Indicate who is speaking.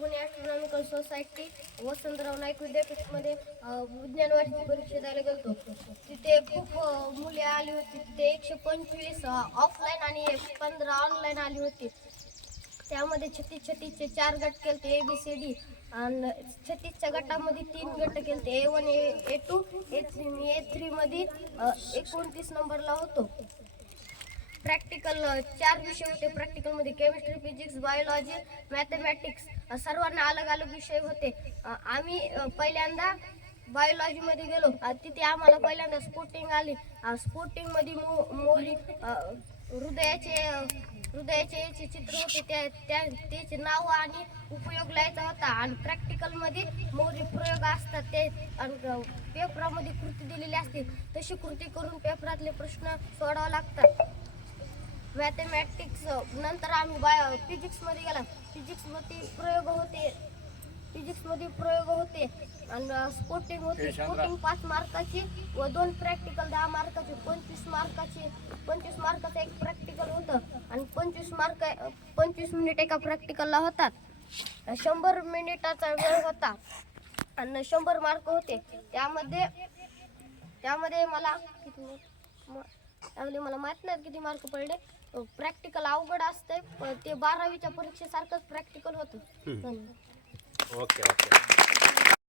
Speaker 1: Parbhani astronomical society Vasantrao Naik विद्यापीठमध्ये विज्ञान वार्षिक परीक्षा द्यायला गेलो तिथे खूप मुले आली होती. तिथे एकशे पंचवीस ऑफलाईन आणि पंधरा ऑनलाईन आली होती. त्यामध्ये छत्तीस छत्तीसचे चार गट केलते ए बी सी डी आणि छत्तीसच्या गटामध्ये तीन गट केलते. A one A A two A three A थ्रीमध्ये एकोणतीस नंबरला होतो. प्रॅक्टिकल चार विषय होते. प्रॅक्टिकलमध्ये केमिस्ट्री फिजिक्स बायोलॉजी मॅथमॅटिक्स सर्वांना अलग अलग विषय होते. आम्ही पहिल्यांदा बायोलॉजीमध्ये गेलो. तिथे आम्हाला पहिल्यांदा स्पोर्टिंग आली. स्पोर्टिंगमध्ये मो मोरी हृदयाचे हृदयाचे याचे चित्र होते. त्या त्या त्याचे नाव आणि उपयोग लिहायचा होता. आणि प्रॅक्टिकलमध्ये मोरी प्रयोग असतात. ते आणि पेपरामध्ये कृती दिलेली असते. तशी कृती करून पेपरातले प्रश्न सोडावा लागतात. मॅथमॅटिक्स नंतर आम्ही बाय फिजिक्समध्ये गेला. फिजिक्समध्ये प्रयोग होते. फिजिक्समध्ये प्रयोग होते. आणि स्पोर्टिंग होते. स्पोर्टिंग पाच मार्काची व दोन प्रॅक्टिकल दहा मार्काचे पंचवीस मार्काचे. पंचवीस मार्काचं एक प्रॅक्टिकल होतं. आणि पंचवीस मार्क पंचवीस मिनिट एका प्रॅक्टिकलला होतात. शंभर मिनिटाचा वेळ होता. आणि शंभर मार्क होते. त्यामध्ये त्यामध्ये मला किती त्यामध्ये मला माहीत नाही किती मार्क पडले. प्रॅक्टिकल अवघड असते ते बारावीच्या परीक्षेसारखंच प्रॅक्टिकल होतं.
Speaker 2: Okay okay.